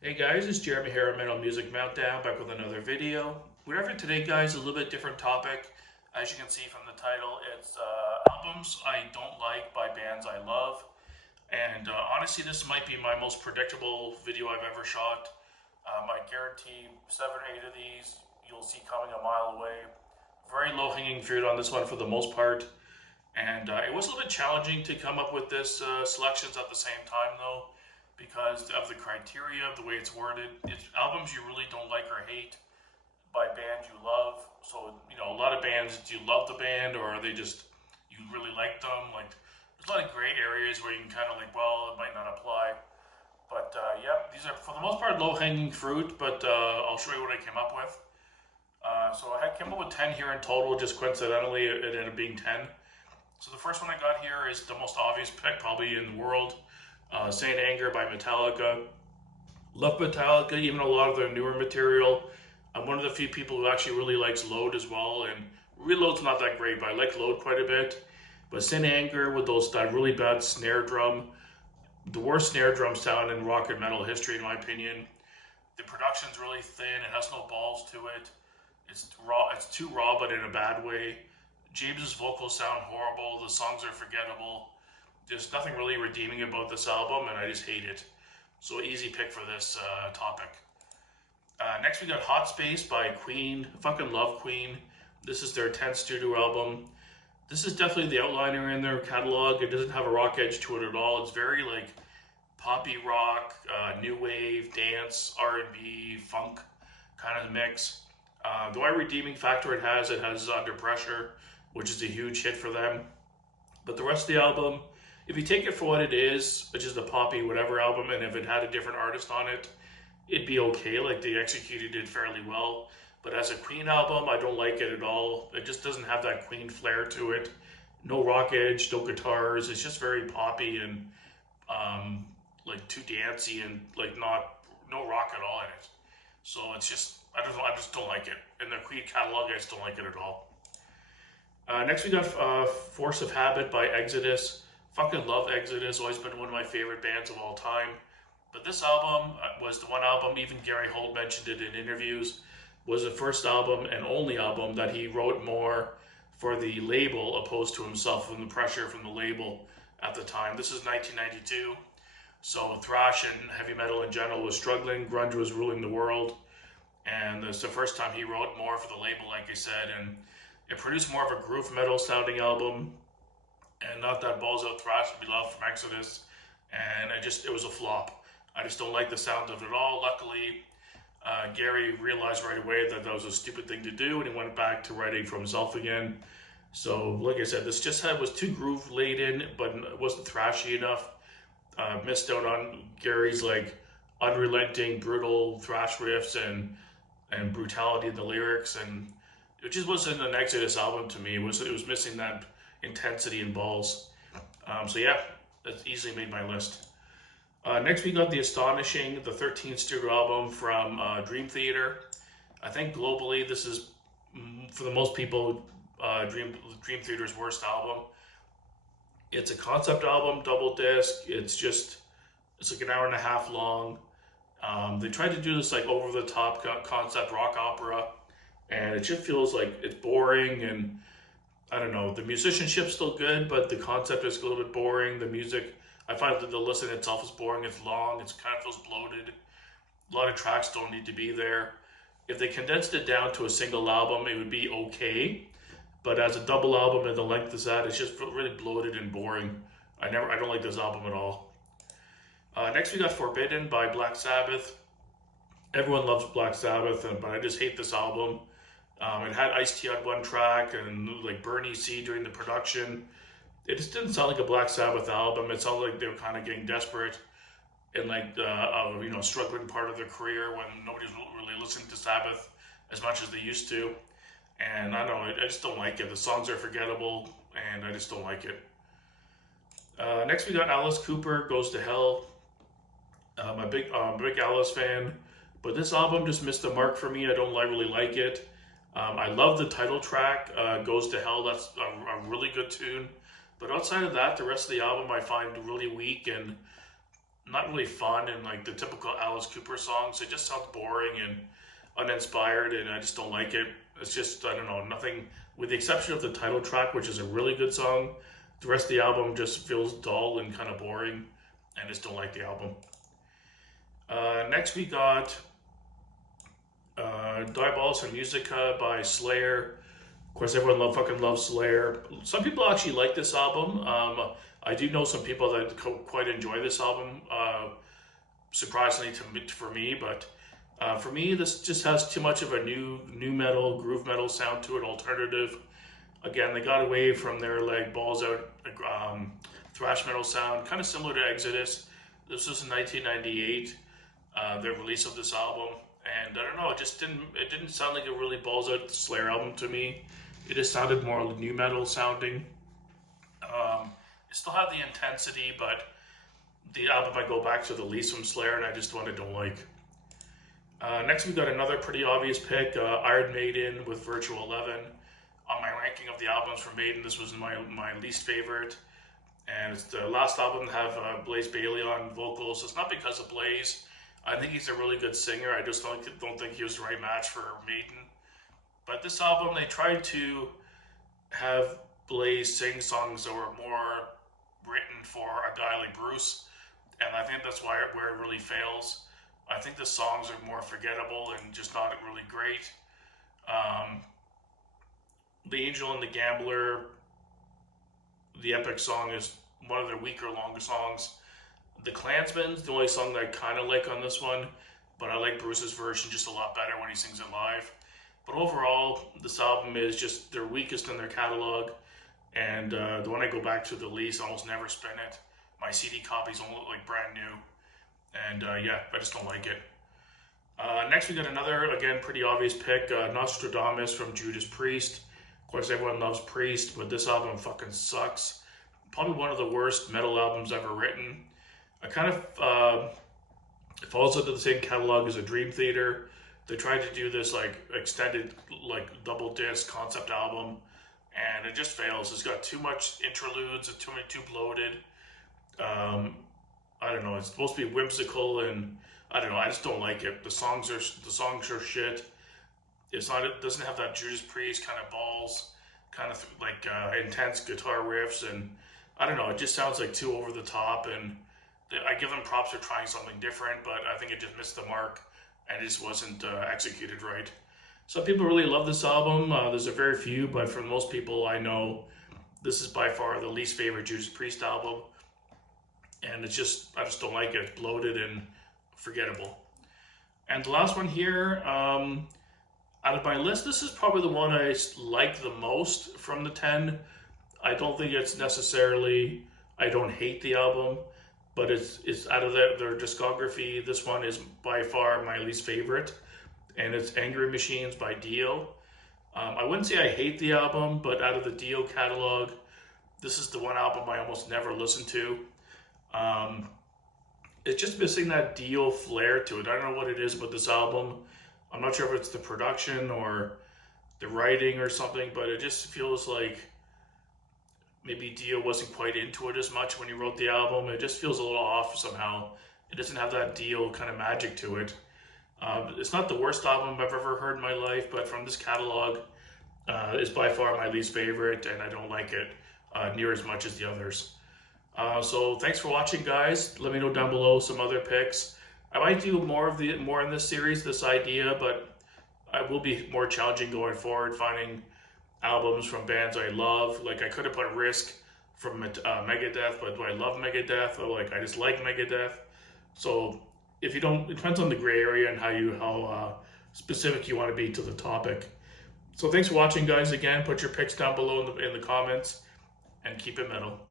Hey guys, it's Jeremy here at Metal Music Meltdown, back with another video. Whatever today, guys, a little bit different topic. As you can see from the title, it's albums I don't like by bands I love. And honestly, this might be my most predictable video I've ever shot. I guarantee 7 or 8 of these you'll see coming a mile away. Very low hanging fruit on this one for the most part. And it was a little bit challenging to come up with this selections at the same time, though, because of the criteria of the way it's worded. It's albums you really don't like or hate by bands you love. So, a lot of bands, do you love the band or are they just, you really like them? Like, there's a lot of gray areas where you can kind of like, well, it might not apply. But yeah, these are for the most part low hanging fruit, but I'll show you what I came up with. So I came up with 10 here in total, just coincidentally, it ended up being 10. So the first one I got here is the most obvious pick probably in the world, Saint Anger by Metallica. Love Metallica, even a lot of their newer material. I'm one of the few people who actually really likes Load as well, and Reload's not that great, but I like Load quite a bit. But Saint Anger with that really bad snare drum, the worst snare drum sound in rock and metal history, in my opinion. The production's really thin; it has no balls to it. It's raw. It's too raw, but in a bad way. James's vocals sound horrible. The songs are forgettable. There's nothing really redeeming about this album, and I just hate it. So easy pick for this topic. Next we got Hot Space by Queen. I fucking love Queen. This is their 10th studio album. This is definitely the outliner in their catalog. It doesn't have a rock edge to it at all. It's very like poppy rock, new wave, dance, R&B, funk kind of mix. The one redeeming factor it has Under Pressure, which is a huge hit for them. But the rest of the album, if you take it for what it is, which is the poppy whatever album, and if it had a different artist on it, it'd be okay. Like they executed it fairly well. But as a Queen album, I don't like it at all. It just doesn't have that Queen flair to it. No rock edge, no guitars. It's just very poppy and like too dancey and like not no rock at all in it. So it's just I just don't like it. In the Queen catalog, I just don't like it at all. Next we got Force of Habit by Exodus. Fucking love Exodus. Always been one of my favorite bands of all time. But this album was the one album, even Gary Holt mentioned it in interviews, was the first album and only album that he wrote more for the label opposed to himself from the pressure from the label at the time. This is 1992. So thrash and heavy metal in general was struggling. Grunge was ruling the world. And it's the first time he wrote more for the label, like I said. And it produced more of a groove metal sounding album and not that balls out thrash we love from Exodus. And it was a flop. I just don't like the sound of it all. Luckily, Gary realized right away that was a stupid thing to do, and he went back to writing for himself again. So, like I said, this was too groove laden, but it wasn't thrashy enough. Missed out on Gary's like unrelenting, brutal thrash riffs and brutality in the lyrics, and it just wasn't an Exodus album to me. It was missing that intensity and balls. So yeah, that's easily made my list. Next we got The Astonishing, the 13th studio album from Dream Theater. I think globally this is, for the most people, Dream Theater's worst album. It's a concept album, double disc. It's like an hour and a half long. They tried to do this like over the top concept rock opera, and it just feels like it's boring and I don't know. The musicianship's still good, but the concept is a little bit boring. The music, I find that the listen itself is boring. It's long. It kind of feels bloated. A lot of tracks don't need to be there. If they condensed it down to a single album, it would be okay. But as a double album and the length is that, it's just really bloated and boring. I don't like this album at all. Next we got Forbidden by Black Sabbath. Everyone loves Black Sabbath, but I just hate this album. It had Ice-T on one track and like Bernie C during the production. It just didn't sound like a Black Sabbath album. It sounded like they were kind of getting desperate in like the struggling part of their career when nobody's really listening to Sabbath as much as they used to. And I don't know, I just don't like it. The songs are forgettable, and I just don't like it. Next, we got Alice Cooper Goes to Hell. I'm a big Alice fan, but this album just missed the mark for me. I don't really like it. I love the title track, Goes to Hell. That's a really good tune. But outside of that, the rest of the album I find really weak and not really fun and like the typical Alice Cooper songs. It just sounds boring and uninspired, and I just don't like it. It's just, I don't know, nothing, with the exception of the title track, which is a really good song. The rest of the album just feels dull and kind of boring, and I just don't like the album. Next we got Diabolus and Musica by Slayer. Of course, everyone fucking loves Slayer. Some people actually like this album. I do know some people that quite enjoy this album, surprisingly for me, but for me, this just has too much of a new metal, groove metal sound to it, alternative. Again, they got away from their like balls out thrash metal sound, kind of similar to Exodus. This was in 1998, the release of this album, and I don't know, it didn't sound like a really balls out Slayer album to me. It just sounded more new metal sounding. It still had the intensity, but the album I go back to the least from Slayer, and I just don't like. Next, we got another pretty obvious pick, Iron Maiden with Virtual 11. On my ranking of the albums from Maiden, this was my least favorite. And it's the last album to have Blaze Bayley on vocals. It's not because of Blaze. I think he's a really good singer. I just don't think he was the right match for Maiden. But this album, they tried to have Blaze sing songs that were more written for a guy like Bruce. And I think that's where it really fails. I think the songs are more forgettable and just not really great. The Angel and the Gambler, the epic song, is one of their weaker, longer songs. The Klansman's the only song that I kind of like on this one, but I like Bruce's version just a lot better when he sings it live. But overall, this album is just their weakest in their catalog, and the one I go back to the least, I almost never spin it. My CD copies don't look like brand new, and yeah, I just don't like it. Next, we got another, again, pretty obvious pick, Nostradamus from Judas Priest. Of course, everyone loves Priest, but this album fucking sucks. Probably one of the worst metal albums ever written. I kind of, it falls into the same catalog as a Dream Theater. They tried to do this like extended, like double disc concept album, and it just fails. It's got too much interludes and too bloated. I don't know. It's supposed to be whimsical, and I don't know. I just don't like it. The songs are shit. It doesn't have that Judas Priest kind of balls, kind of like intense guitar riffs, and I don't know. It just sounds like too over the top, and I give them props for trying something different, but I think it just missed the mark and it just wasn't executed right. Some people really love this album. There's a very few, but for most people I know, this is by far the least favorite Judas Priest album, and I just don't like it. It's bloated and forgettable. And the last one here, out of my list, this is probably the one I like the most from the 10. I don't think it's necessarily, I don't hate the album, but it's out of their discography, this one is by far my least favorite, and it's Angry Machines by Dio. I wouldn't say I hate the album, but out of the Dio catalog, this is the one album I almost never listen to. It's just missing that Dio flair to it. I don't know what it is about this album. I'm not sure if it's the production or the writing or something, but it just feels like maybe Dio wasn't quite into it as much when he wrote the album. It just feels a little off somehow. It doesn't have that Dio kind of magic to it. It's not the worst album I've ever heard in my life, but from this catalog, it's by far my least favorite, and I don't like it near as much as the others. So thanks for watching, guys. Let me know down below some other picks. I might do more in this series, this idea, but I will be more challenging going forward, finding albums from bands I love. Like I could have put Risk from Megadeth, but do I love Megadeth? Or like I just like Megadeth. So if you don't, it depends on the gray area and how specific you want to be to the topic. So thanks for watching, guys. Again, put your picks down below in the comments, and keep it metal.